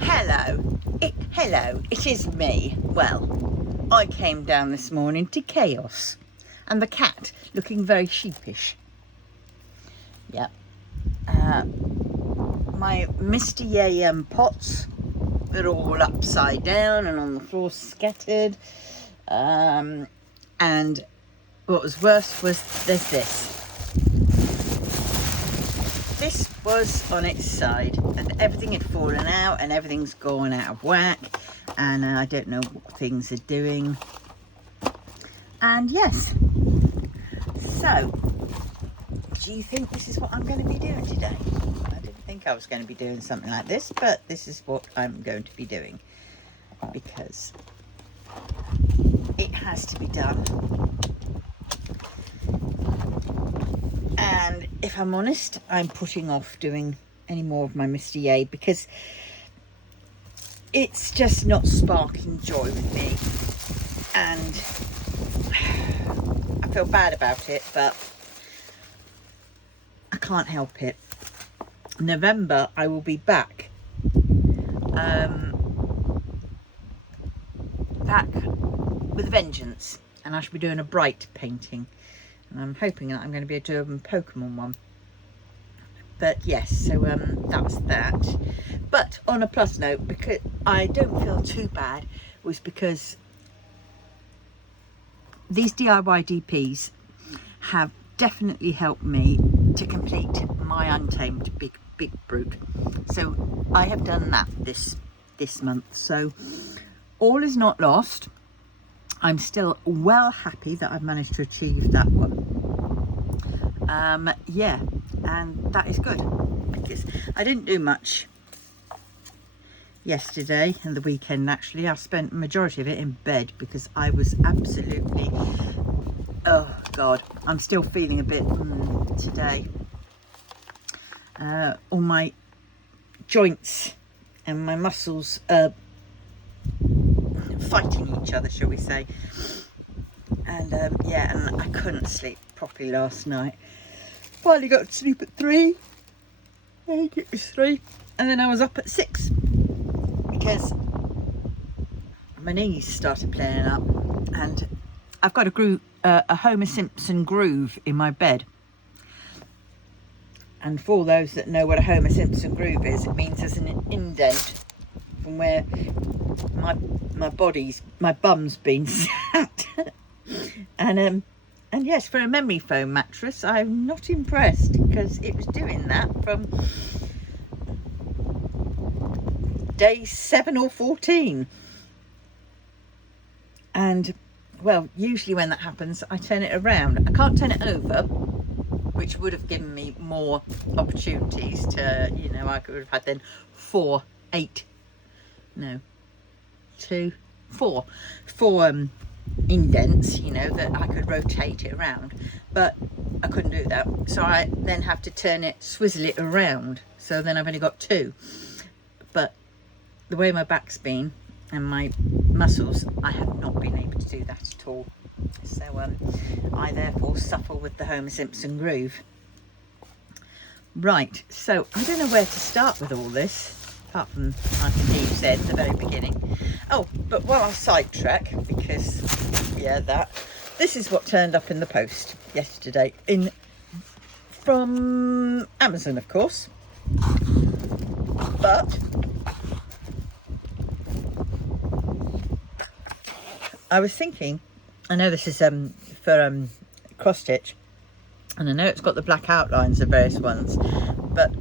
Hello, it is me. Well, I came down this morning to chaos and the cat looking very sheepish. Yep. My Mr. Mayhem pots, they're all upside down and on the floor scattered. And what was worse was there's this. This was on its side and everything had fallen out and everything's gone out of whack, and I don't know what things are doing. And yes, so do you think this is what I'm going to be doing today? I didn't think I was going to be doing something like this, but this is what I'm going to be doing because it has to be done. And if I'm honest, I'm putting off doing any more of my Mr. Yay because it's just not sparking joy with me, and I feel bad about it, but I can't help it. November I will be back with a vengeance, and I shall be doing a bright painting. And I'm hoping that I'm going to be able to do a Pokemon one. But yes, so that's that. But on a plus note, because I don't feel too bad, was because these DIY DPs have definitely helped me to complete my Untamed big brute. So I have done that this month. So all is not lost. I'm still well happy that I've managed to achieve that one. Yeah, and that is good because I didn't do much yesterday and the weekend. Actually, I spent the majority of it in bed because I was absolutely, oh God, I'm still feeling a bit today. All my joints and my muscles fighting each other, shall we say. And yeah, and I couldn't sleep properly last night. Finally got to sleep at 3. I think it was 3, and then I was up at 6 because my knees started playing up, and I've got a Homer Simpson groove in my bed. And for those that know what a Homer Simpson groove is, it means there's an indent from where my bum's been sat. And yes, for a memory foam mattress, I'm not impressed because it was doing that from day 7 or 14. And well, usually when that happens, I turn it around. I can't turn it over, which would have given me more opportunities to, you know, I could have had then 4 indents, you know, that I could rotate it around, but I couldn't do that, so I then have to turn it, swizzle it around, so then I've only got 2. But the way my back's been and my muscles, I have not been able to do that at all. So I therefore suffer with the Homer Simpson groove. Right, so I don't know where to start with all this, apart from, like Steve said at the very beginning. Oh, but while I sidetrack, because yeah, this is what turned up in the post yesterday, from Amazon, of course. But I was thinking, I know this is for cross stitch, and I know it's got the black outlines of various ones, but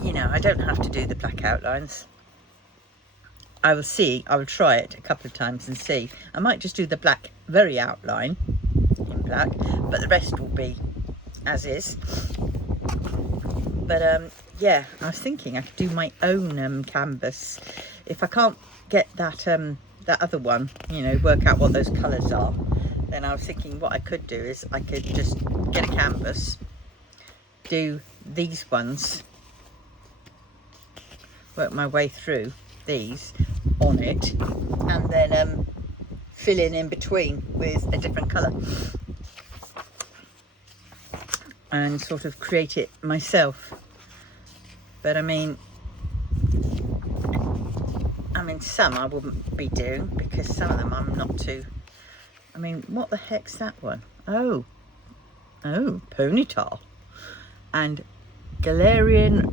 you know, I don't have to do the black outlines. I will try it a couple of times and see. I might just do the black very outline in black, but the rest will be as is. But yeah, I was thinking I could do my own canvas. If I can't get that other one, you know, work out what those colours are, then I was thinking what I could do is I could just get a canvas, do these ones, work my way through these on it, and then fill in between with a different colour and sort of create it myself. But I mean, mean, some I wouldn't be doing because some of them I'm not too... I mean, what the heck's that one? Oh, ponytail. And Galarian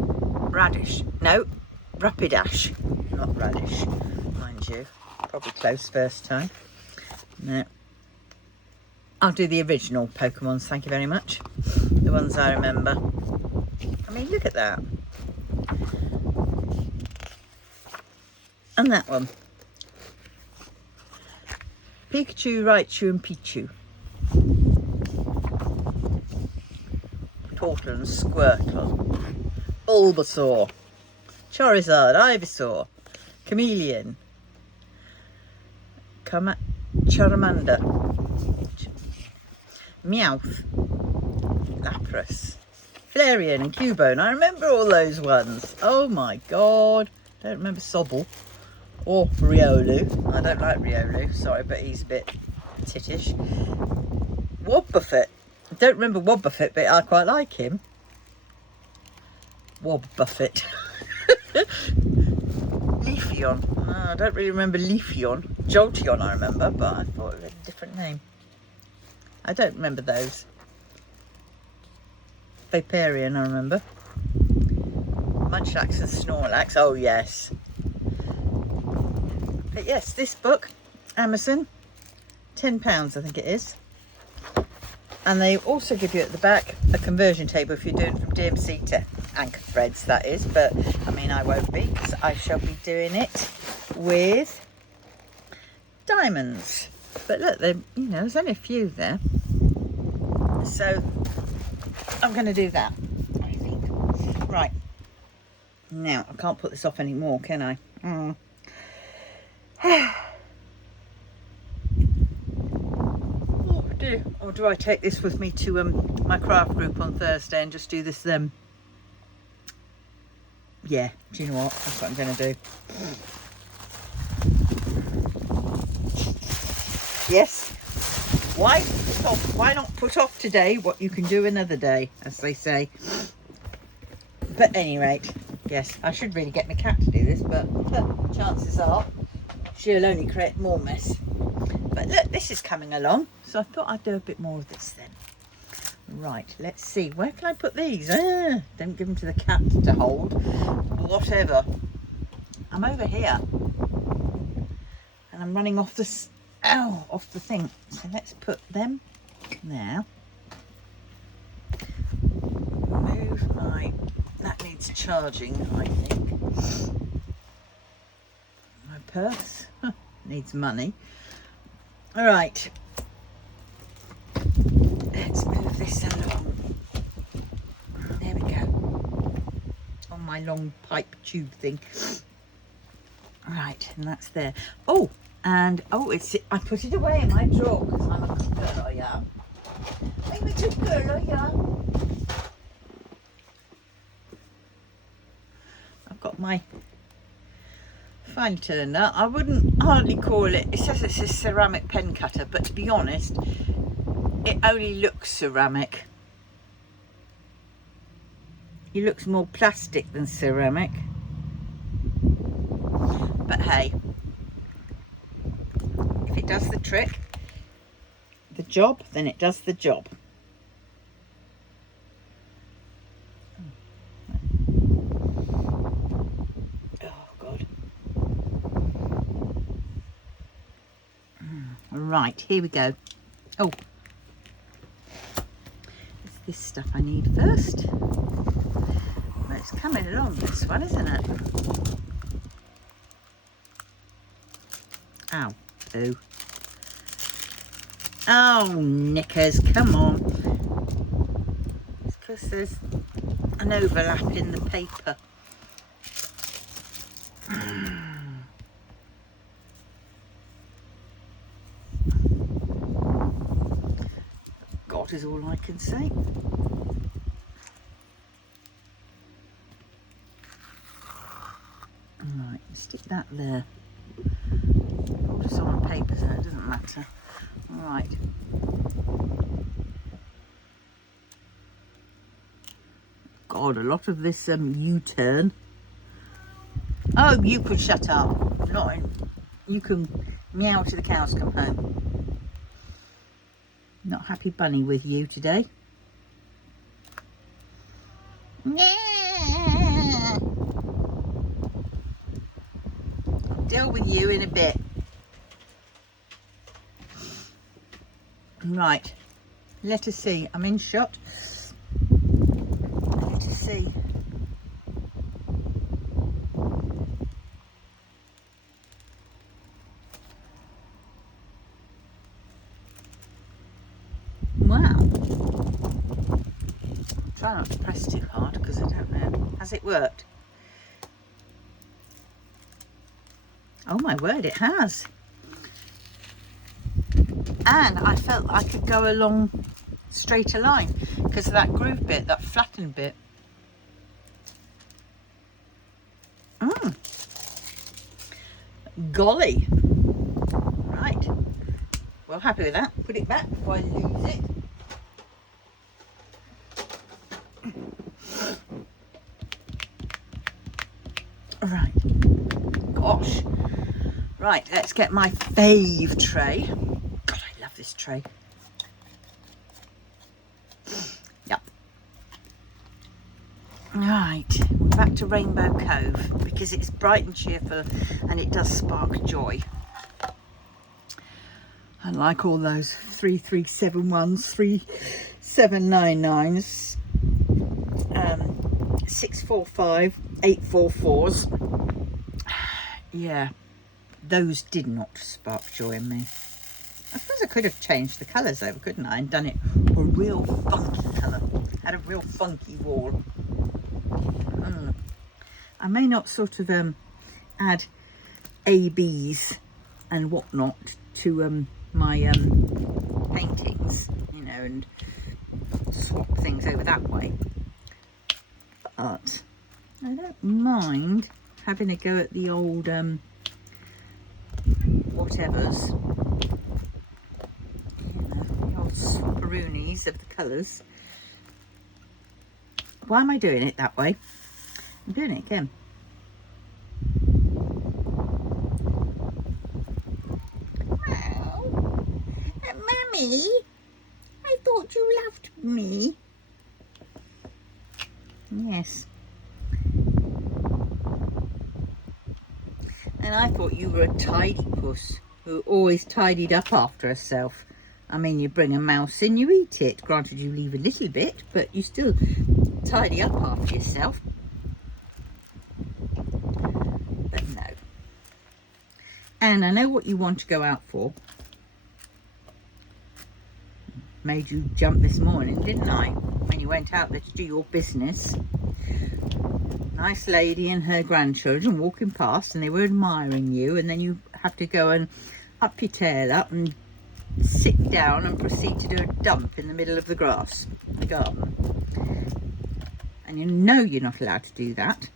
radish. No, rapidash. Not radish, mind you. Probably close first time. No. I'll do the original Pokemons, thank you very much. The ones I remember. I mean, look at that. And that one. Pikachu, Raichu and Pichu. Turtle and Squirtle. Bulbasaur. Charizard, Ivysaur. Chameleon. Charmander. Meowth. Lapras. Flareon and Cubone. I remember all those ones. Oh my god. Don't remember Sobble. Or Riolu. I don't like Riolu, sorry, but he's a bit tittish. Wobbuffet. I don't remember Wobbuffet, but I quite like him. Wobbuffet. Leafeon. Oh, I don't really remember Leafeon. Jolteon I remember, but I thought it had a different name. I don't remember those. Vaporeon I remember. Munchlax and Snorlax. Oh yes. But yes, this book, Amazon, £10 I think it is. And they also give you at the back a conversion table if you're doing from DMC to Anchor Threads, that is. But I mean, I won't be because I shall be doing it with diamonds. But look, there's only a few there. So I'm going to do that, I think. Right. Now, I can't put this off anymore, can I? Oh dear. Or do I take this with me to my craft group on Thursday and just do this yeah, do you know what? That's what I'm going to do. Yes. Why not put off today what you can do another day, as they say. But at any rate, yes, I should really get my cat to do this, but chances are she'll only create more mess. But look, this is coming along, so I thought I'd do a bit more of this then. Right, let's see. Where can I put these? Don't give them to the cat to hold. Whatever. I'm over here. And I'm running off this... off the thing. So let's put them there. Move my... That needs charging, I think. My purse needs money. All right. Let's move this along. There we go. On my long pipe tube thing. Right, and that's there. Oh, and I put it away in my drawer because I'm a good girl, I am. I'm a good girl, I am. I've got my fine turner. I wouldn't hardly call it. It says it's a ceramic pen cutter, but to be honest, it only looks ceramic. It looks more plastic than ceramic. But hey, if it does the trick, the job, then it does the job. Oh God. Right, here we go. Oh, it's this stuff I need first. Well, it's coming along, this one, isn't it? Ow. Oh. Oh, knickers, come on. It's because there's an overlap in the paper. God is all I can say. Right, stick that there. Just on paper, so it doesn't matter. Right. God, a lot of this U-turn. Oh, you could shut up. not in, you can meow till the cows come home. Not happy bunny with you today. Yeah. Deal with you in a bit. Right, let us see. I'm in shot. Let us see. Wow. Try not to press too hard because I don't know. Has it worked? Oh my word, it has. And I felt I could go along straighter line because of that groove bit, that flattened bit. Golly. Right. Well, happy with that. Put it back before I lose it. Right. Gosh. Right, let's get my fave tray. God, I love this tray. Yep. Right, we're back to Rainbow Cove because it's bright and cheerful and it does spark joy. Unlike all those 3371s, 3799s, 645, 844s. Yeah, those did not spark joy in me. I suppose I could have changed the colours over, couldn't I? And done it a real funky colour. Had a real funky wall. I may not sort of add ABs and whatnot to my paintings, you know, and swap things over that way. But I don't mind having a go at the old whatevers, you know, the old swapperoonies of the colours. Why am I doing it that way? I'm doing it again. Oh, Mummy, I thought you loved me. Yes. And I thought you were a tidy puss who always tidied up after herself. I mean, you bring a mouse in, you eat it. Granted, you leave a little bit, but you still tidy up after yourself. But no. And I know what you want to go out for. Made you jump this morning, didn't I? When you went out there to do your business. Nice lady and her grandchildren walking past and they were admiring you, and then you have to go and up your tail up and sit down and proceed to do a dump in the middle of the grass, the garden. And you know you're not allowed to do that.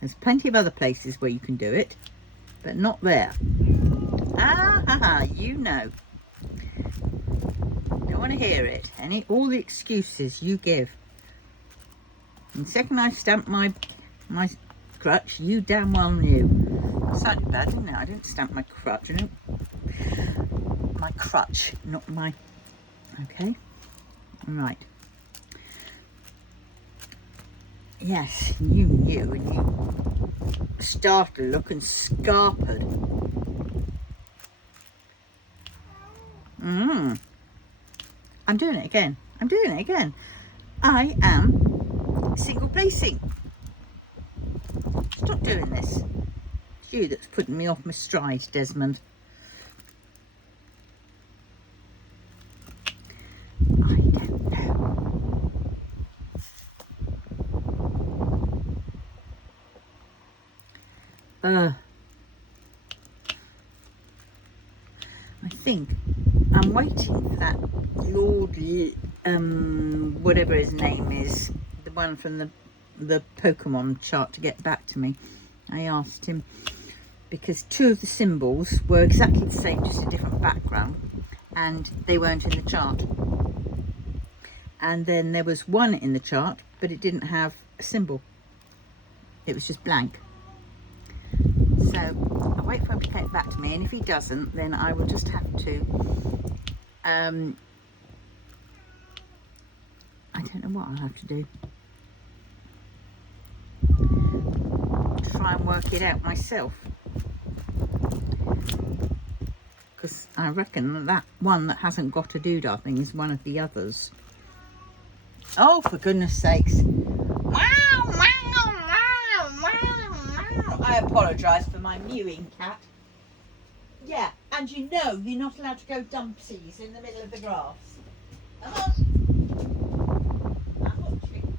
There's plenty of other places where you can do it, but not there. You know. Don't want to hear it. All the excuses you give. And the second I stamped my crutch, you damn well knew. It sounded bad, didn't it? I didn't stamp my crutch. My crutch, not my... Okay. Right. Yes, you knew, and you started looking scarpered. I'm doing it again. I'm doing it again. I am single placing. Stop doing this. It's you that's putting me off my stride, Desmond. I don't know. I think I'm waiting for that Lord, whatever his name is, the one from the Pokemon chart, to get back to me. I asked him because two of the symbols were exactly the same, just a different background, and they weren't in the chart. And then there was one in the chart, but it didn't have a symbol. It was just blank. So I'll wait for him to get back to me, and if he doesn't, then I will just have to I don't know what I'll have to do. Try and work it out myself, because I reckon that one that hasn't got a doodah thing is one of the others. Oh, for goodness sakes. I apologise for my mewing cat. Yeah, and you know you're not allowed to go dumpsies in the middle of the grass. Come on. I'm watching.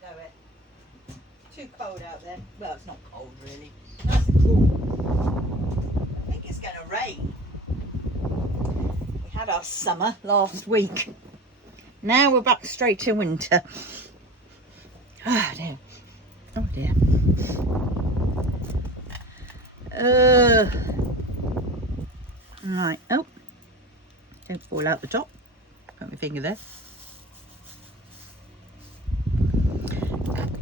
Go it. Too cold out there. Well, it's not cold really. Nice and cool. I think it's going to rain. We had our summer last week. Now we're back straight to winter. Oh dear. Oh dear. Right. Oh. Don't fall out the top. Got my finger there.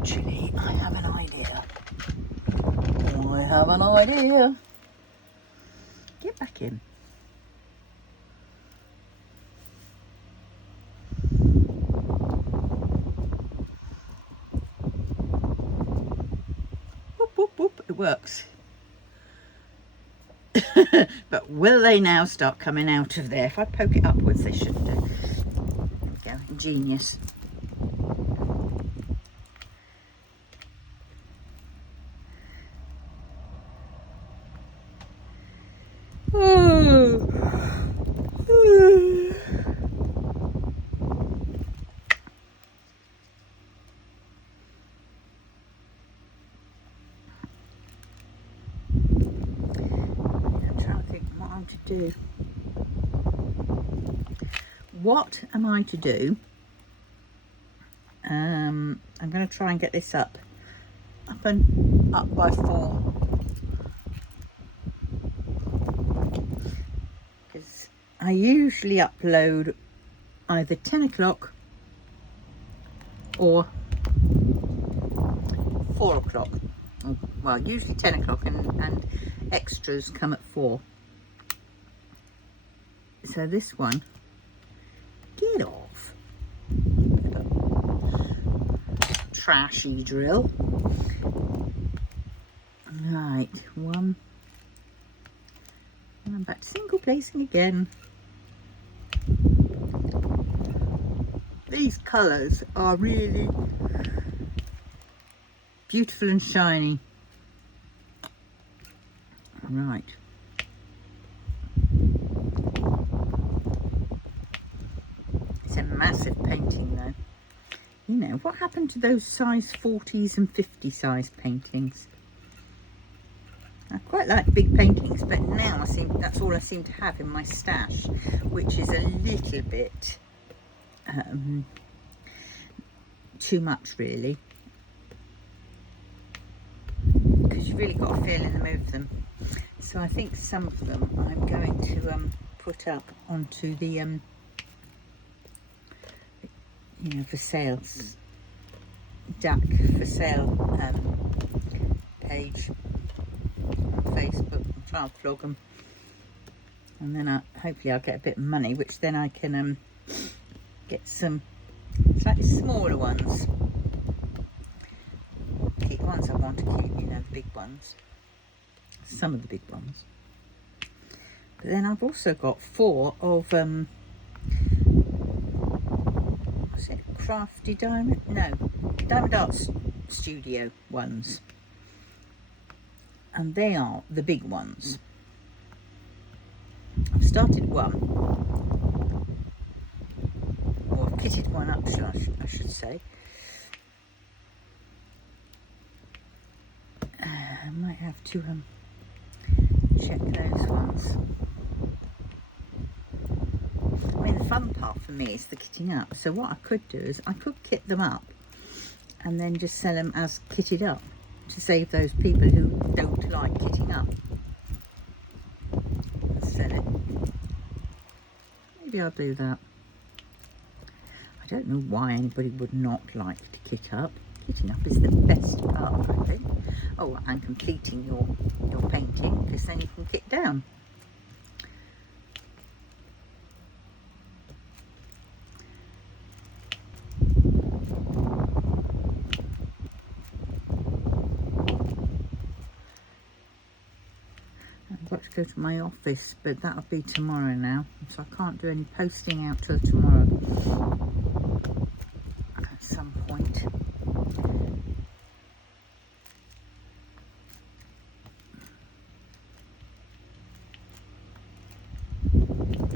Actually, I have an idea. Get back in. Whoop, whoop, whoop. It works. But will they now start coming out of there? If I poke it upwards, they should do. There we go. Ingenious. Do. What am I to do? I'm going to try and get this up by 4, because I usually upload either 10 o'clock or 4 o'clock. Well, usually 10 o'clock and extras come at 4. So this one, get off. Trashy drill. Right, 1. And I'm back to single placing again. These colours are really beautiful and shiny. Right. It's a massive painting though. You know, what happened to those size 40s and 50 size paintings? I quite like big paintings, but now that's all I seem to have in my stash, which is a little bit too much really, because you've really got to feel in the mood for them. So I think some of them I'm going to put up onto the you know, for sales, duck for sale page on Facebook. I'll try and flog them, and then hopefully I'll get a bit of money, which then I can get some slightly smaller ones. Keep ones I want to keep, you know, the big ones, some of the big ones. But then I've also got 4 of what's it, Crafty Diamond? No, Diamond Arts Studio ones, and they are the big ones. I've started one, or I've kitted one up, I should say. I might have to check those ones. I mean, the fun part for me is the kitting up. So what I could do is I could kit them up and then just sell them as kitted up. to save those people who don't like kitting up. Sell it. Maybe I'll do that. I don't know why anybody would not like to kit up. Kitting up is the best part, I think. Oh, and completing your painting, because then you can kit down. I've got to go to my office, but that'll be tomorrow now, so I can't do any posting out till tomorrow at some point.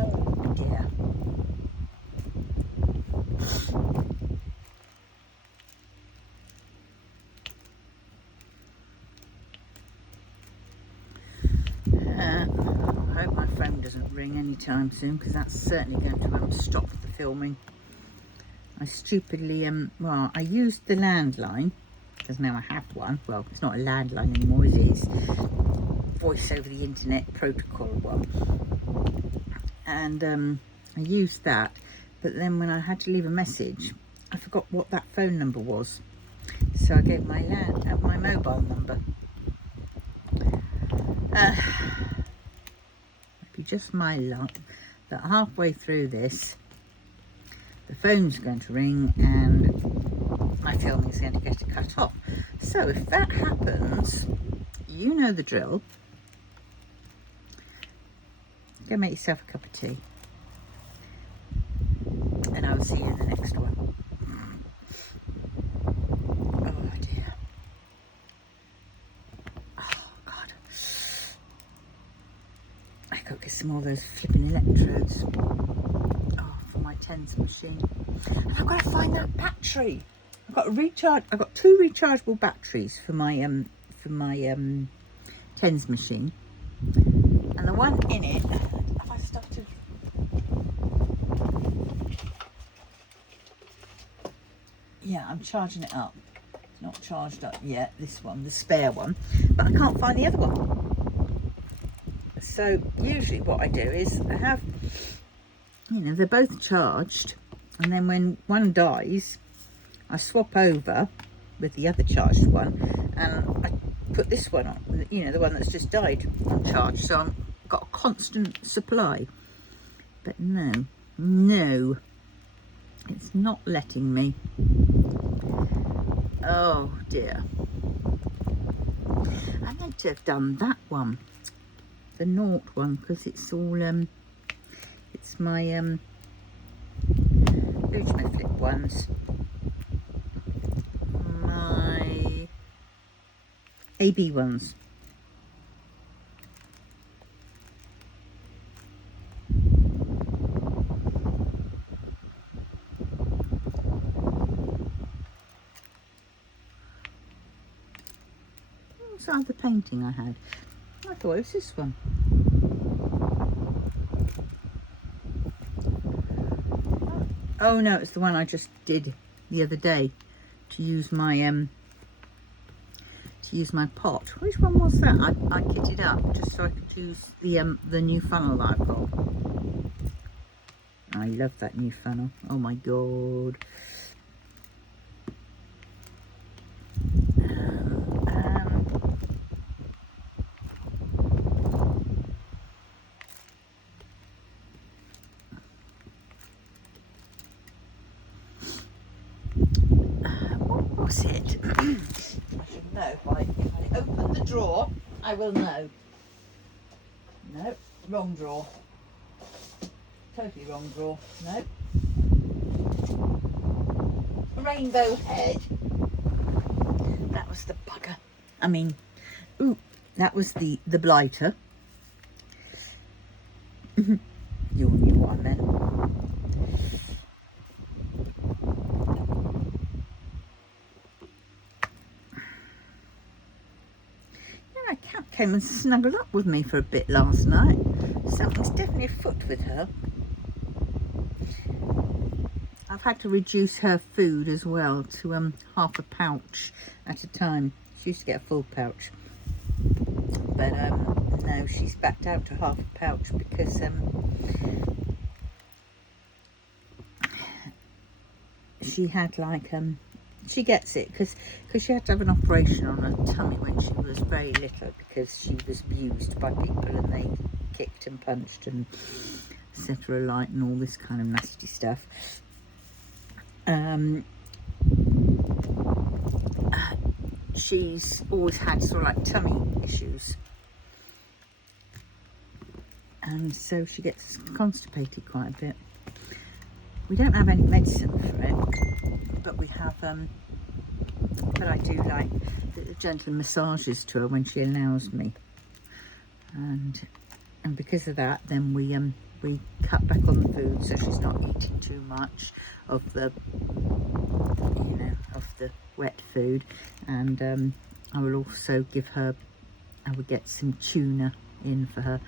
Oh dear. I hope my phone doesn't ring anytime soon, because that's certainly going to stop the filming. I stupidly, well, I used the landline, because now I have one. Well, it's not a landline anymore, it is voice over the internet protocol one. And I used that, but then when I had to leave a message, I forgot what that phone number was. So I gave my mobile number. Be just my luck that halfway through this the phone's going to ring and my filming is going to get cut off. So if that happens, you know the drill. Go make yourself a cup of tea and I will see you in the next one. Oh dear. Oh God. I got to get some more of those flipping electrodes for my tens machine. And I've got to find that battery. I've got two rechargeable batteries for my tens machine, and the one in it, have I started? Yeah, I'm charging it up. It's not charged up yet, this one, the spare one, but I can't find the other one. So usually what I do is I have, you know, they're both charged, and then when one dies, I swap over with the other charged one, and I put this one on, you know, the one that's just died, on charge. So I've got a constant supply. But no, it's not letting me. Oh dear. I meant to have done that one, the naught one, because it's all it's my Ujma flip ones, my AB ones. What's the other painting I had? I thought it was this one. Oh no, it's the one I just did the other day to use my pot. Which one was that? I kitted up just so I could use the new funnel that I've got. I love that new funnel. Oh my god. What was it? I should know. If I open the drawer, I will know. No, wrong drawer. Totally wrong drawer. No. Rainbow head. That was the bugger. I mean, ooh, that was the blighter. You knew what I meant. Yeah, Cat came and snuggled up with me for a bit last night. Something's definitely afoot with her. I've had to reduce her food as well to half a pouch at a time. She used to get a full pouch, but no, she's backed out to half a pouch because she had like she gets it because she had to have an operation on her tummy when she was very little, because she was abused by people and they kicked and punched and set her alight and all this kind of nasty stuff. She's always had sort of like tummy issues, and so she gets constipated quite a bit. We don't have any medicine for it, but we have but I do like the gentle massages to her when she allows me, and because of that, then we cut back on the food so she's not eating too much of the, you know, of the wet food. And I will also give her, I will get some tuna in for her,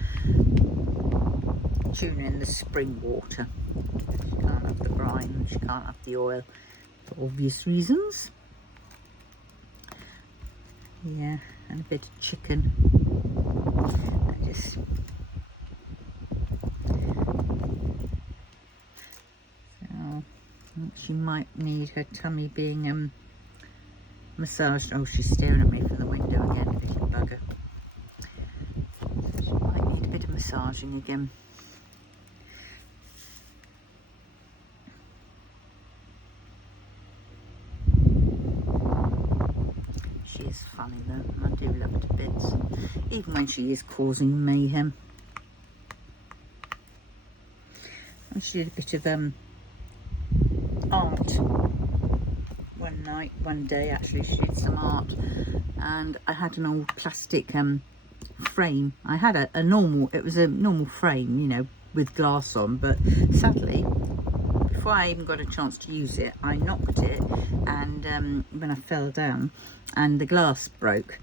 tuna in the spring water. She can't have the brine, she can't have the oil for obvious reasons. Yeah, and a bit of chicken. I just, so she might need her tummy being massaged. Oh, she's staring at me from the window again, little bugger. So she might need a bit of massaging again. She is funny though, and I do love her to bits, even when she is causing mayhem. And she did a bit of art one day actually. She did some art, and I had an old plastic frame. I had a normal, it was a normal frame, you know, with glass on, but sadly, before I even got a chance to use it, I knocked it, and when I fell down, and the glass broke,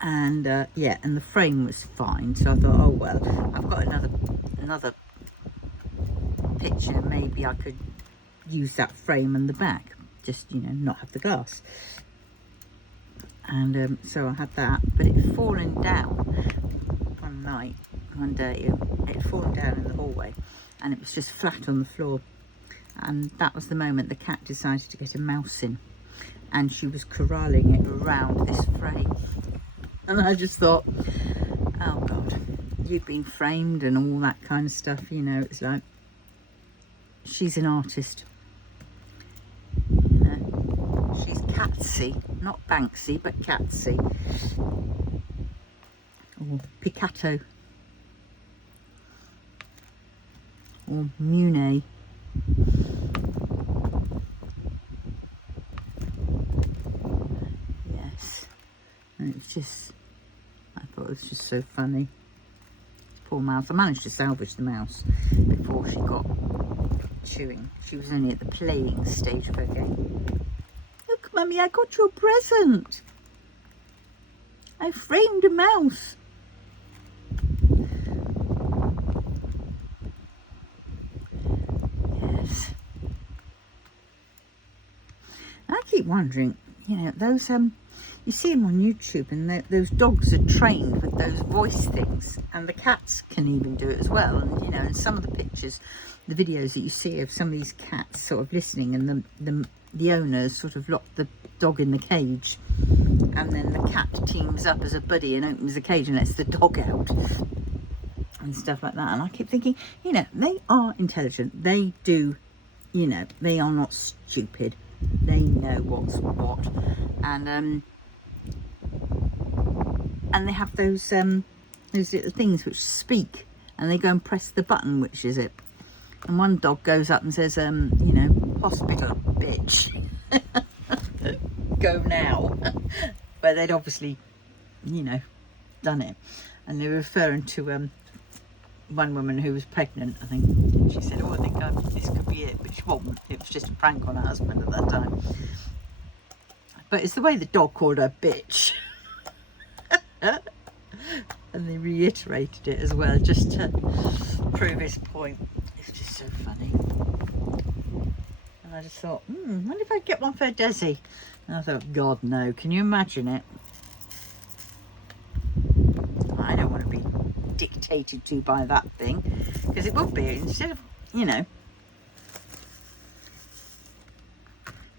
and yeah, and the frame was fine. So I thought, oh well, I've got another picture, maybe I could use that frame and the back, just, you know, not have the glass. And so I had that, but it had fallen down one day, it had fallen down in the hallway, and it was just flat on the floor. And that was the moment the cat decided to get a mouse in, and she was corralling it around this frame. And I just thought, oh God, you've been framed and all that kind of stuff, you know. It's like, she's an artist, you know. She's catsy, not Banksy, but catsy, or Picasso, or Monet. Yes, and it's just, I thought it was just so funny. Poor mouse. I managed to salvage the mouse before she got chewing. She was only at the playing stage of her game. Look, Mummy, I got you a present. I framed a mouse. Yes. I keep wondering, you know, those you see them on YouTube, and those dogs are trained with those voice things, and the cats can even do it as well. And you know, in some of the pictures, the videos that you see of some of these cats sort of listening, and the owners sort of lock the dog in the cage, and then the cat teams up as a buddy and opens the cage and lets the dog out and stuff like that. And I keep thinking, you know, they are intelligent. They do, you know, they are not stupid. They know what's what, and they have those little things which speak, and they go and press the button, which is it. And one dog goes up and says, you know, hospital, bitch. Go now. But they'd obviously, you know, done it. And they were referring to one woman who was pregnant, I think. And she said, oh, I think this could be it. But she wasn't. It was just a prank on her husband at that time. But it's the way the dog called her bitch. And they reiterated it as well, just to prove his point. It's just so funny. I just thought, wonder if I'd get one for Desi. And I thought, God, no. Can you imagine it? I don't want to be dictated to by that thing. Because it would be, instead of, you know,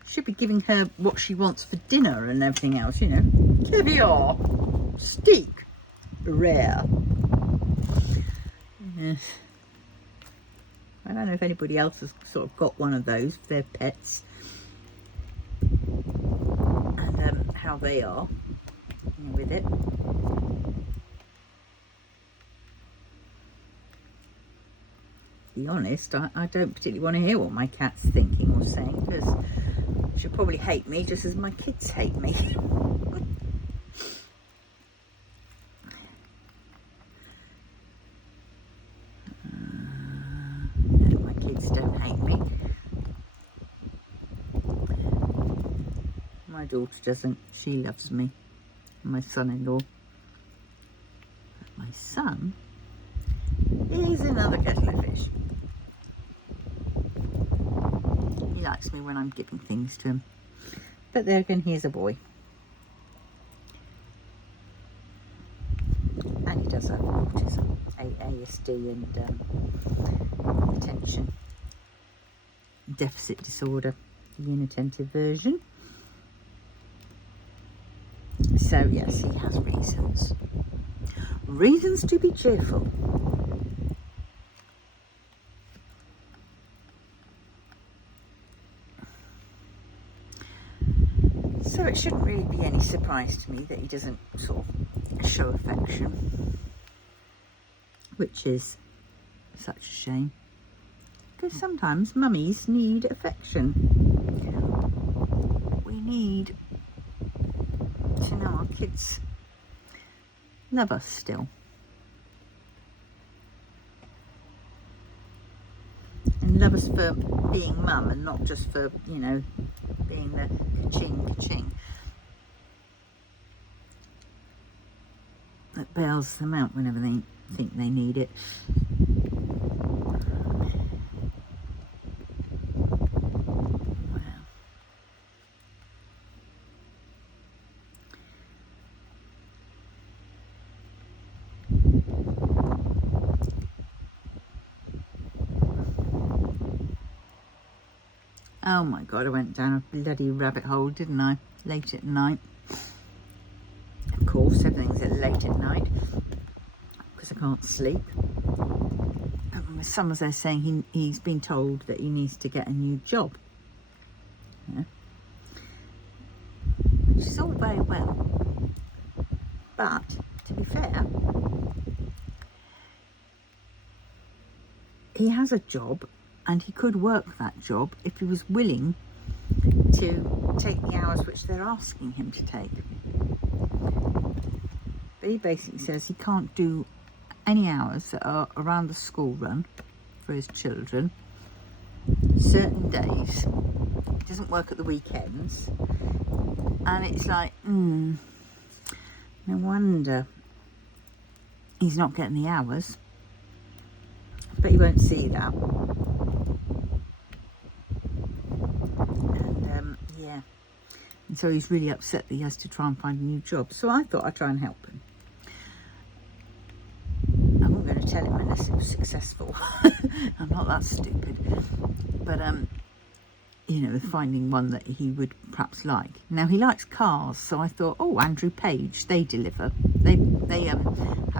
should be giving her what she wants for dinner and everything else, you know. Caviar, steak, rare. Yes. I don't know if anybody else has sort of got one of those for their pets. And how they are with it. To be honest, I don't particularly want to hear what my cat's thinking or saying, because she'll probably hate me just as my kids hate me. No, my kids don't hate me. My daughter doesn't. She loves me. My son-in-law. But my son is another kettle of fish. He likes me when I'm giving things to him. But there again, he is a boy. And he does have autism, ASD and attention deficit disorder, the inattentive version. So yes, he has reasons. Reasons to be cheerful. So it shouldn't really be any surprise to me that he doesn't sort of show affection, which is such a shame, because sometimes mummies need affection. We need to know our kids love us still, and love us for being mum and not just for, you know, being the ka-ching that bails them out whenever they think they need it. Wow. Oh my God, I went down a bloody rabbit hole, didn't I? Late at night. Of course, everything's late at night because I can't sleep. And my son was there saying he's been told that he needs to get a new job. Yeah. Which is all very well. But, to be fair, he has a job and he could work that job if he was willing to take the hours which they're asking him to take. But he basically says he can't do any hours that are around the school run for his children, certain days. He doesn't work at the weekends. And it's like, no wonder he's not getting the hours. But he won't see that. And yeah. And so he's really upset that he has to try and find a new job. So I thought I'd try and help him. I wasn't going to tell him unless it was successful. I'm not that stupid. But, you know, finding one that he would perhaps like. Now, he likes cars, so I thought, oh, Andrew Page, they deliver. They have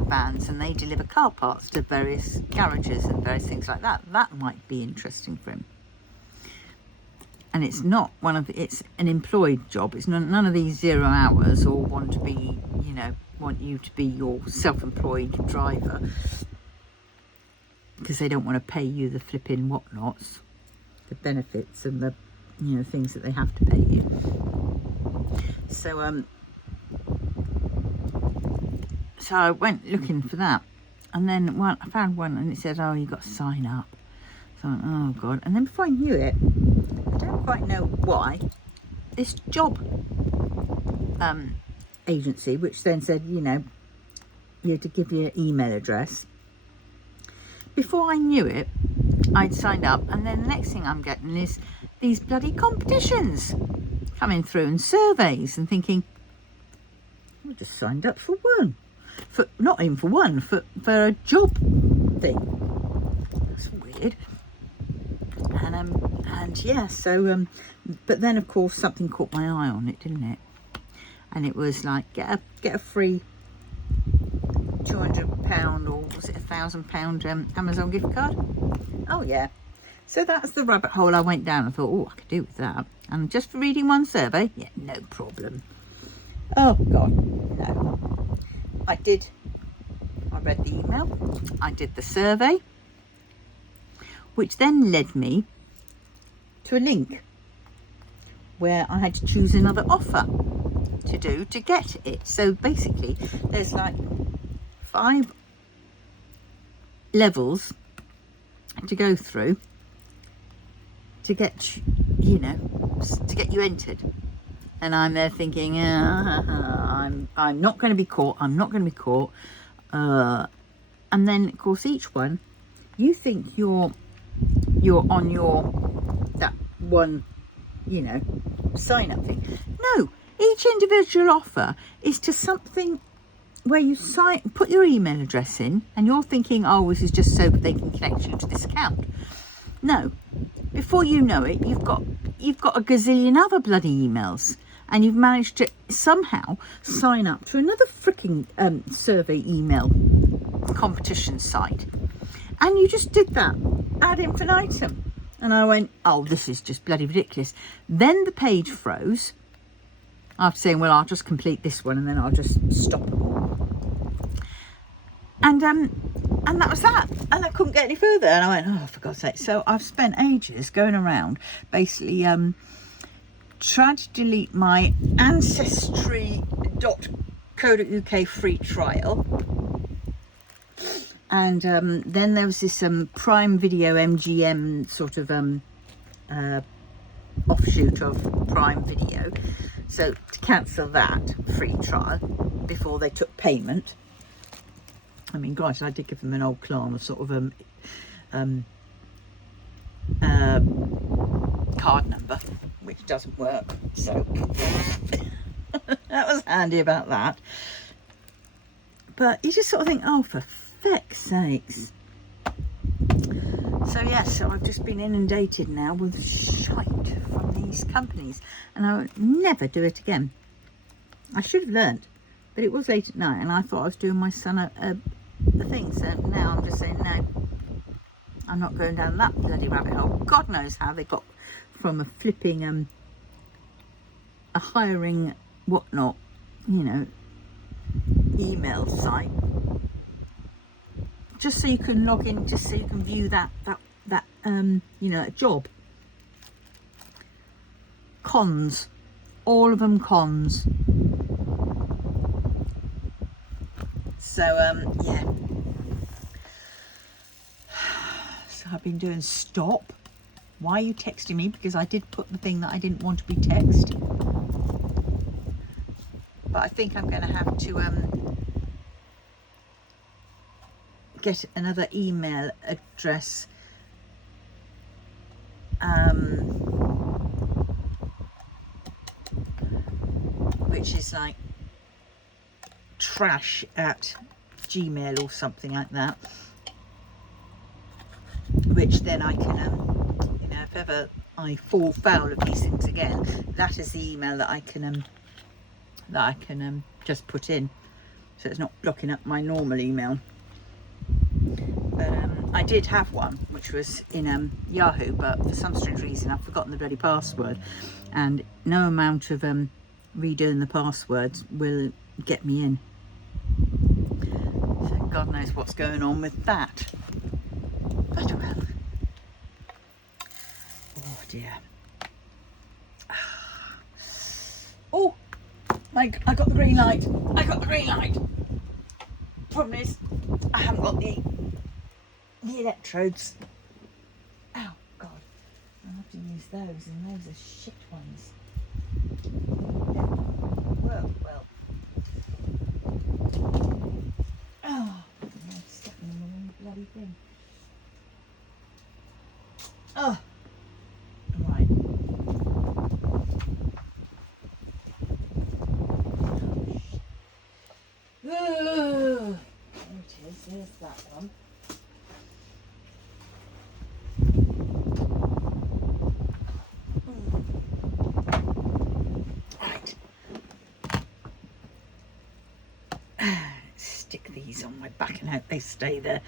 vans and they deliver car parts to various garages and various things like that. That might be interesting for him. And it's not it's an employed job. It's none of these 0 hours or want you to be your self-employed driver, because they don't want to pay you the flipping whatnots, the benefits and the, you know, things that they have to pay you. So so I went looking for that, and then I found one and it said, oh, you got to sign up. So I went, oh God. And then before I knew it, I don't quite know why, this job agency, which then said, you know, you had to give your email address. Before I knew it, I'd signed up, and then the next thing I'm getting is these bloody competitions coming through and surveys, and thinking, I just signed up for one. For not even for one, for a job thing. That's weird. And yeah, so but then of course something caught my eye on it, didn't it? And it was like, get a free £200 or was it £1,000 Amazon gift card? Oh yeah. So that's the rabbit hole I went down. I thought, oh, I could do with that. And just for reading one survey, yeah, no problem. Oh God, no. I read the email, I did the survey, which then led me to a link where I had to choose another offer to do to get it. So basically there's like 5 levels to go through to get, you know, to get you entered. And I'm there thinking, I'm not going to be caught. I'm not going to be caught. And then, of course, each one, you think you're on that one, you know, sign up thing. No, each individual offer is to something where you put your email address in, and you're thinking, oh, this is just so that they can connect you to this account. No, before you know it, you've got a gazillion other bloody emails. And you've managed to somehow sign up to another freaking survey email competition site. And you just did that ad infinitum. And I went, oh, this is just bloody ridiculous. Then the page froze. After saying, well, I'll just complete this one and then I'll just stop. And that was that. And I couldn't get any further. And I went, oh, for God's sake. So I've spent ages going around basically tried to delete my ancestry.co.uk free trial, and then there was this Prime Video MGM sort of offshoot of Prime Video, so to cancel that free trial before they took payment. I mean, guys, I did give them an old clan, a sort of card number, which doesn't work, so that was handy about that. But you just sort of think, oh, for feck's sakes. So yes, so I've just been inundated now with shite from these companies, and I would never do it again. I should have learnt, but it was late at night and I thought I was doing my son a thing, so now I'm just saying, no, I'm not going down that bloody rabbit hole. God knows how they got from a flipping a hiring whatnot, you know, email site, just so you can log in, just so you can view that you know, a job. Cons, all of them cons. So yeah, so I've been doing stop. Why are you texting me? Because I did put the thing that I didn't want to be text. But I think I'm going to have to get another email address, which is like trash@gmail or something like that, which then I can you know, if ever I fall foul of these things again, that is the email that I can just put in, so it's not blocking up my normal email. But I did have one which was in Yahoo, but for some strange reason I've forgotten the bloody password, and no amount of redoing the passwords will get me in. So God knows what's going on with that. But well, oh dear. Oh, I got the green light. I got the green light. Problem is, I haven't got the electrodes. Oh God, I'll have to use those, and those are shit ones. Well. Oh, I'm stuck in the wrong bloody thing. Oh, right. back and hope they stay there.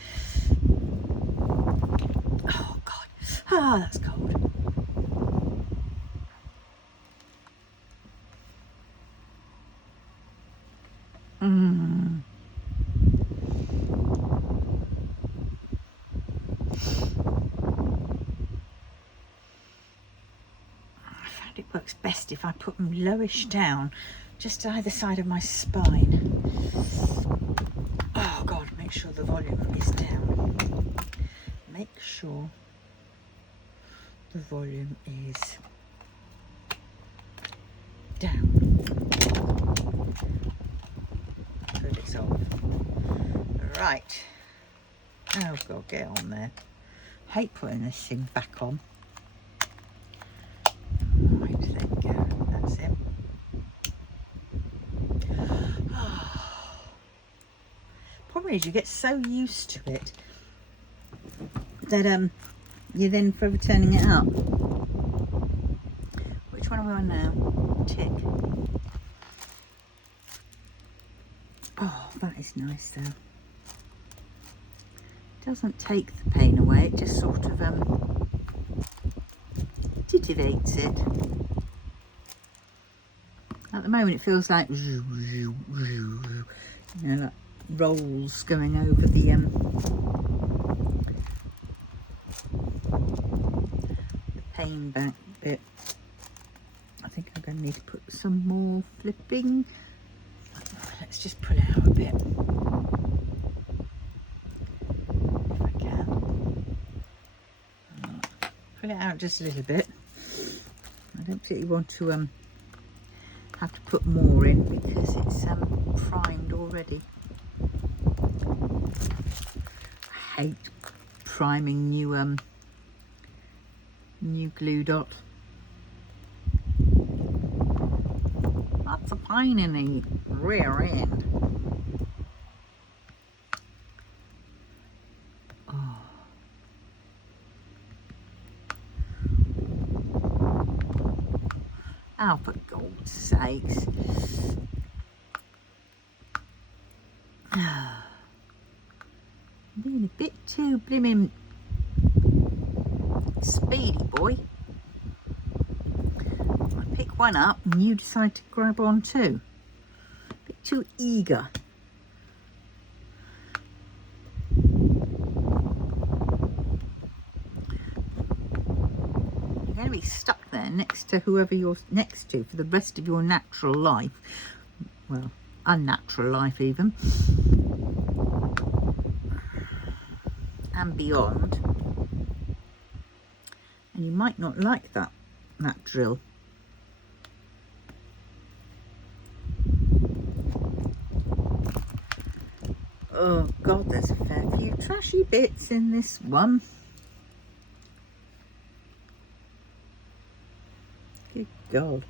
Oh God, that's cold. I found it works best if I put them lowish down, just either side of my spine. Oh God, make sure the volume is down. Make sure the volume is down. Good, it's off. Right. Oh God, get on there. Hate putting this thing back on. Right, there we go. That's it. Problem is, you get so used to it that you're then forever turning it up. Which one are we on now? Tick. Oh, that is nice though. Doesn't take the pain away, it just sort of titivates it. At the moment it feels like, you know, like rolls going over the pain back bit. I think I'm going to need to put some more flipping. Let's just pull it out a bit. If I can. Pull it out just a little bit. I don't particularly want to have to put more in because it's primed already. I hate priming new glue dot. That's a pain in the rear end. Oh. Oh, for God's sakes. Being a bit too blimmin' speedy, boy. I pick one up and you decide to grab on too. A bit too eager. You're going to be stuck there next to whoever you're next to for the rest of your natural life. Well, unnatural life even. And beyond. And you might not like that drill. Oh God, there's a fair few trashy bits in this one. Good God.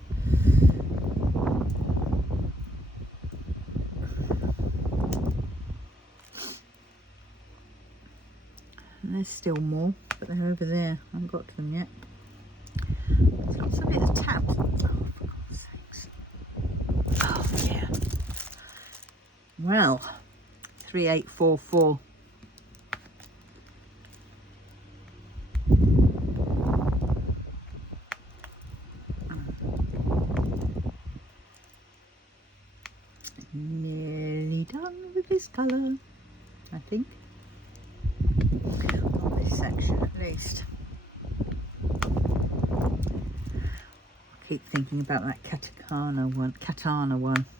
And there's still more, but they're over there. I haven't got to them yet. It's got some bit of tabs. Oh, for God's sakes. Oh, yeah. Well, 3844. Nearly done with this colour, I think. On this section at least. I keep thinking about that katana one.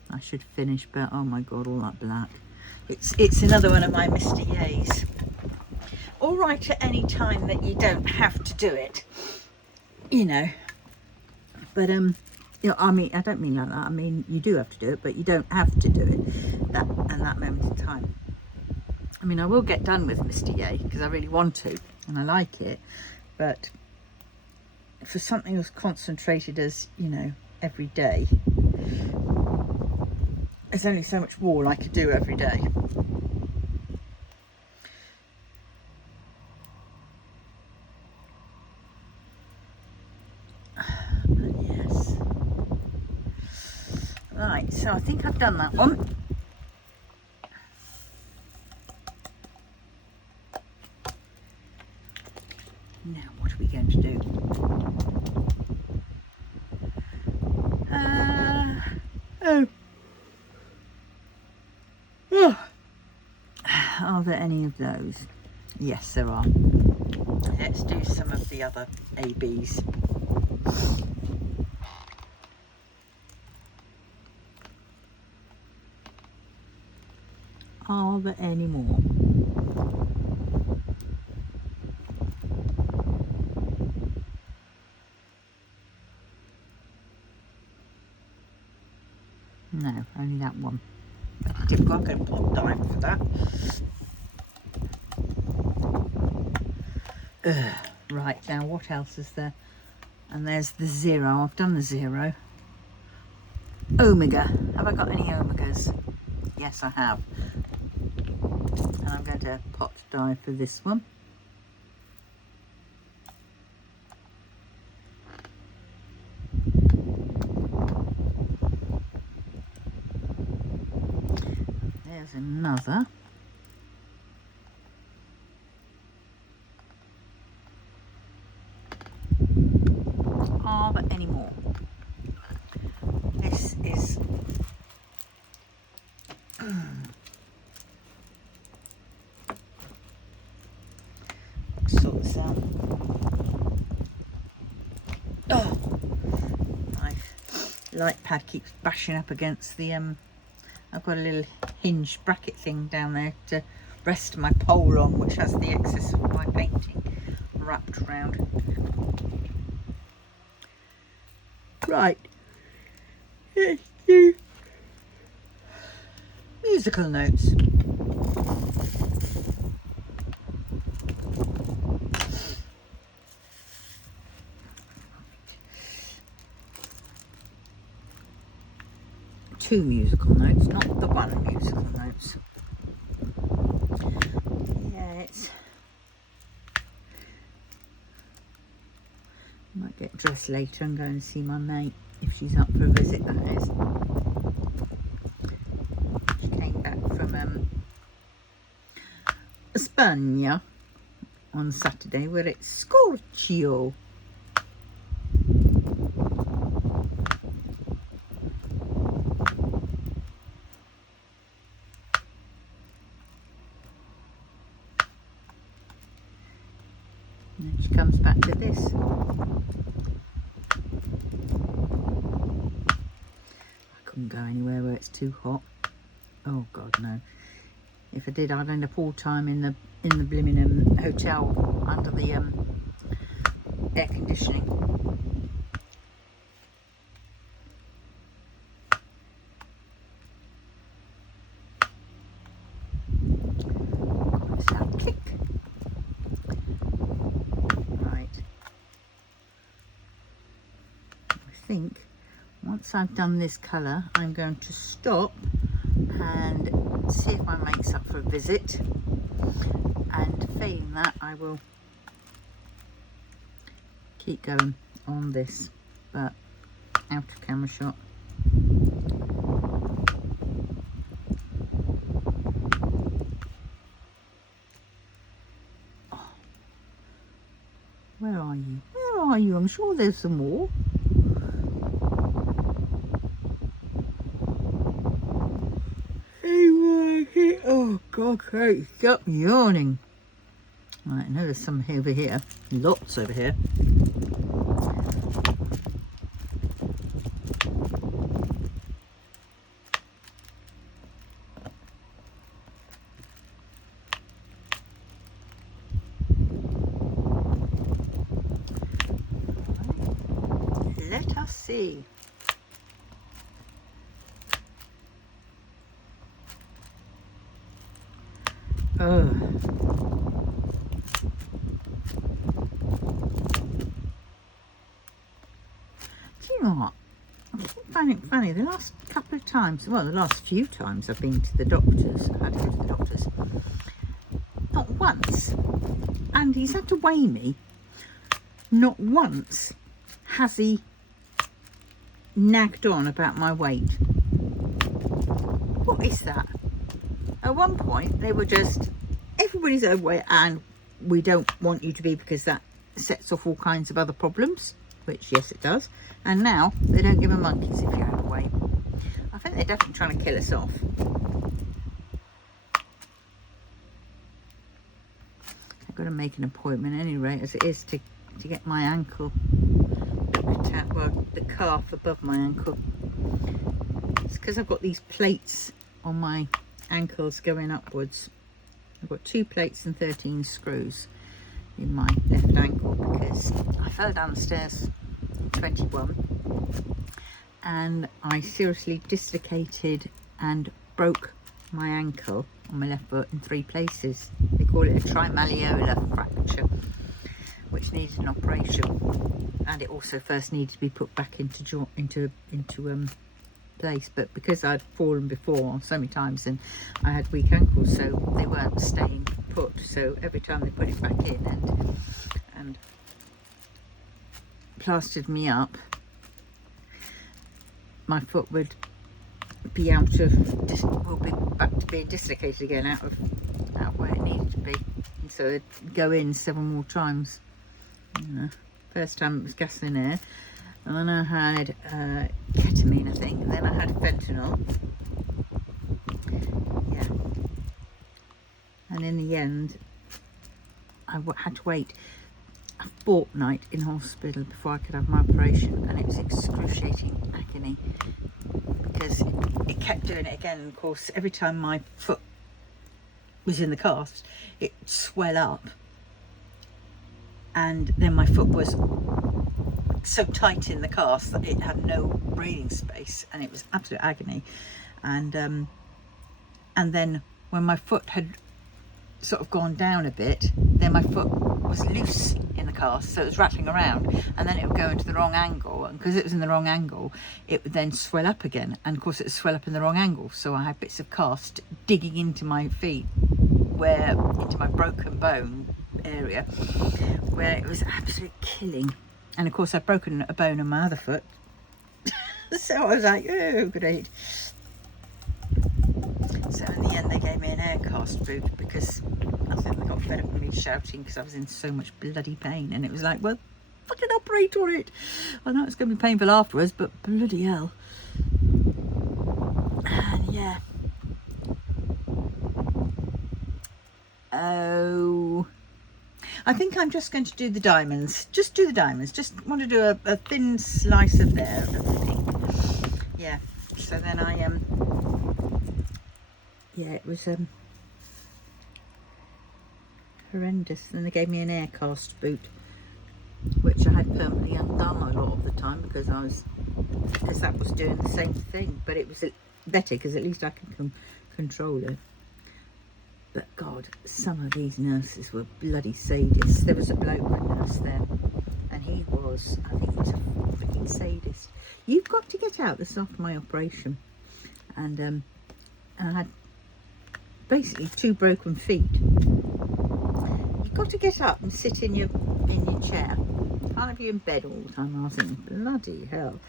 I should finish, but oh my God, all that black. It's another one of my Mr. Yays. All right at any time that you don't have to do it, you know. But you know, I mean, I don't mean like that. I mean, you do have to do it, but you don't have to do it that moment in time. I mean, I will get done with Mr. Yay because I really want to and I like it, but for something as concentrated as, you know, every day, there's only so much wall I could do every day. But yes. Right, so I think I've done that one. do. Are there any of those? Yes, there are. Let's do some of the other ABs. Are there any more? No, only that one. Typical, I'm going to pop dime for that. Right, now what else is there? And there's the 0. I've done the 0. Omega. Have I got any omegas? Yes, I have. And I'm going to pot dye for this one. There's another. Are there any more? This is sort this out. Oh, my light pad keeps bashing up against the I've got a little hinge bracket thing down there to rest my pole on, which has the excess of my painting wrapped around. Right, let's do musical notes. Two musical notes, not the one musical notes. Yeah, it's... I might get dressed later and go and see my mate, if she's up for a visit, that is. She came back from España on Saturday, where it's Scorchio. And then she comes back to this. I couldn't go anywhere where it's too hot. Oh God, no. If I did, I'd end up all time in the blimmin' hotel under the air conditioning. What's that click? Right. I think once I've done this colour, I'm going to stop and see if my mate's up for a visit, and failing that I will keep going on this, but out of camera shot. Oh, where are you? Where are you? I'm sure there's some more. Oh God, Kate, stop yawning. Right, I know there's some over here. Lots over here. Let us see. Oh. Do you know what? I keep finding it funny. The last couple of times, well, the last few times I've been to the doctors, I had to go to the doctors, not once, and he's had to weigh me, not once has he nagged on about my weight. What is that? At one point, they were just, everybody's overweight and we don't want you to be because that sets off all kinds of other problems, which yes it does. And now they don't give a monkeys if you're overweight. I think they're definitely trying to kill us off. I've got to make an appointment anyway, as it is, to get my ankle looked at, well, the calf above my ankle. It's because I've got these plates on my ankles going upwards. I've got 2 plates and 13 screws in my left ankle because I fell down the stairs at 21 and I seriously dislocated and broke my ankle on my left foot in 3 places. They call it a trimalleolar fracture, which needed an operation, and it also first needed to be put back into place. But because I'd fallen before so many times and I had weak ankles, so they weren't staying put. So every time they put it back in and plastered me up, my foot would be back to being dislocated again, out of where it needed to be. And so it'd go in several more times. First time it was gasoline, and then I had ketamine, I think, and then I had fentanyl. Yeah. And in the end, I had to wait a fortnight in hospital before I could have my operation, and it was excruciating agony because it kept doing it again. And of course, every time my foot was in the cast, it would swell up, and then my foot was so tight in the cast that it had no breathing space, and it was absolute agony. And then when my foot had sort of gone down a bit, then my foot was loose in the cast, so it was rattling around, and then it would go into the wrong angle, and because it was in the wrong angle, it would then swell up again, and of course it would swell up in the wrong angle, so I had bits of cast digging into my feet, into my broken bone area, where it was absolute killing. And of course I'd broken a bone on my other foot, so I was like, oh great. So in the end they gave me an air cast boot because I think they got fed up with me shouting because I was in so much bloody pain, and it was like, well, fucking operate on it. I know it's going to be painful afterwards, but bloody hell. And yeah. Oh, I think I'm just going to do the diamonds. Just do the diamonds. Just want to do a thin slice of there of pink. Yeah. So then I yeah, it was horrendous. Then they gave me an air cast boot, which I had permanently undone a lot of the time because that was doing the same thing. But it was better because at least I can control it. But God, some of these nurses were bloody sadists. There was a bloke nurse there, and I think he was a freaking sadist. You've got to get out this after my operation, and I had basically 2 broken feet. You've got to get up and sit in your chair. Can't have you in bed all the time. I was thinking, bloody hell.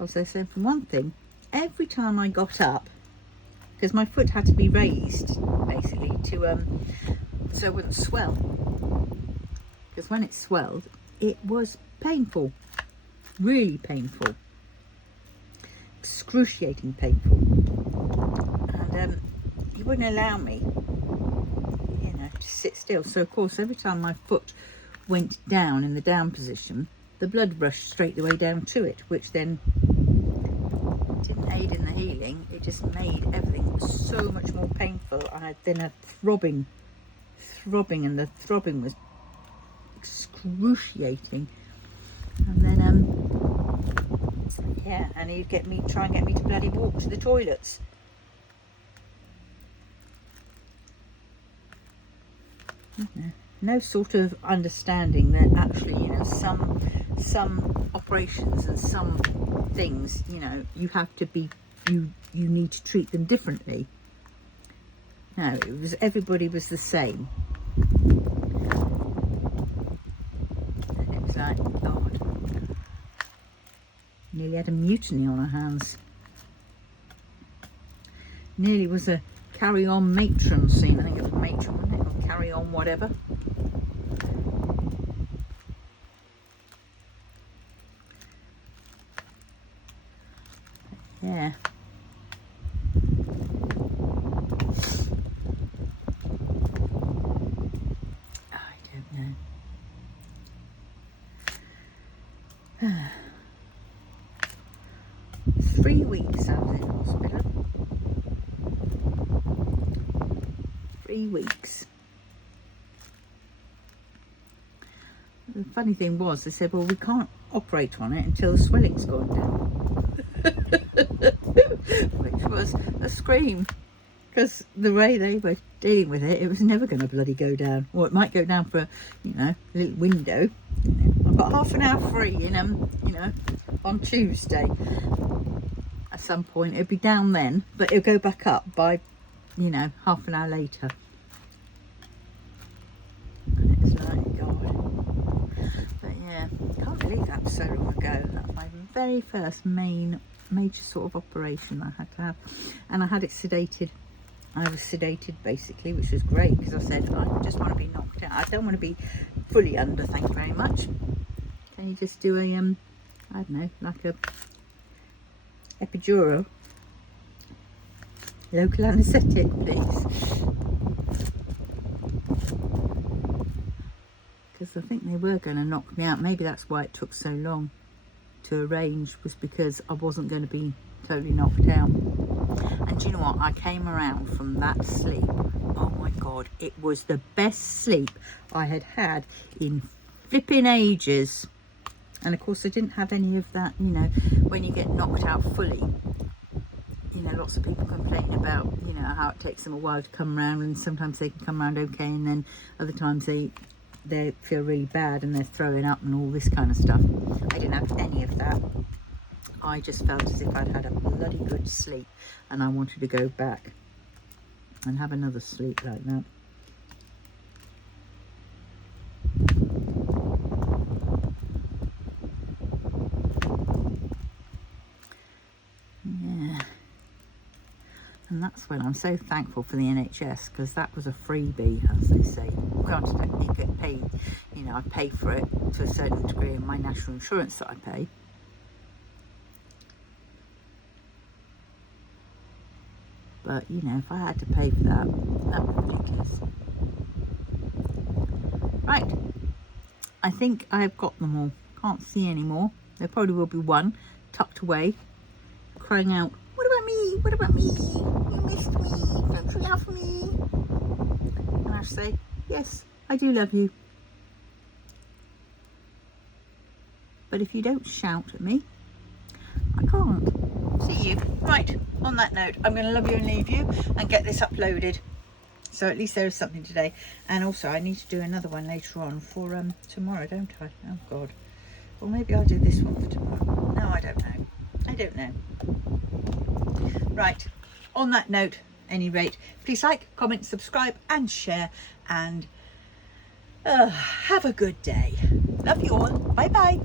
Also, so for one thing, every time I got up, because my foot had to be raised basically to so it wouldn't swell, because when it swelled it was painful, really painful, excruciating painful, and he wouldn't allow me, you know, to sit still. So of course every time my foot went down in the down position, the blood rushed straight the way down to it, which then didn't aid in the healing. It just made everything so much more painful. And I then had throbbing, and the throbbing was excruciating. And then yeah, and he'd try and get me to bloody walk to the toilets. No sort of understanding that actually, you know, some operations and some things, you know, you have to be, you need to treat them differently. No, everybody was the same. And it was like, God, nearly had a mutiny on her hands. Nearly was a Carry On matron scene. I think it was matron, wasn't it? Or Carry On whatever. yeah. I don't know. 3 weeks I was in hospital. 3 weeks. The funny thing was, they said, well, we can't operate on it until the swelling's gone down. Which was a scream, because the way they were dealing with it, it was never going to bloody go down. Or it might go down for, you know, a little window. I've got half an hour free in you know, on Tuesday. At some point it'll be down then, but it'll go back up by, you know, half an hour later. And it's like, God. But yeah, can't believe that was so long ago. That was my very first major sort of operation I had to have, and I had it sedated. I was sedated basically, which was great, because I said, I just want to be knocked out. I don't want to be fully under, thank you very much. Can you just do a I don't know, like a epidural, local anaesthetic, please? Because I think they were going to knock me out. Maybe that's why it took so long to arrange, was because I wasn't going to be totally knocked out. And do you know what, I came around from that sleep, oh my God, it was the best sleep I had had in flipping ages. And of course I didn't have any of that, you know, when you get knocked out fully, you know, lots of people complain about, you know, how it takes them a while to come around, and sometimes they can come around okay, and then other times they feel really bad and they're throwing up and all this kind of stuff. I didn't have any of that. I just felt as if I'd had a bloody good sleep, and I wanted to go back and have another sleep like that. Yeah. And that's when I'm so thankful for the NHS, because that was a freebie, as they say. Granted, I didn't get paid, you know, I pay for it to a certain degree in my national insurance that I pay. But, you know, if I had to pay for that, that would be ridiculous. Right. I think I've got them all. Can't see any more. There probably will be one tucked away, crying out, what about me? What about me? You missed me. Don't you love me? And I say, yes, I do love you. But if you don't shout at me, I can't see you. Right, on that note, I'm going to love you and leave you and get this uploaded. So at least there is something today. And also I need to do another one later on for tomorrow, don't I? Oh God. Well, maybe I'll do this one for tomorrow. No, I don't know. I don't know. Right, on that note, any rate, please like, comment, subscribe and share, and have a good day. Love you all. Bye bye.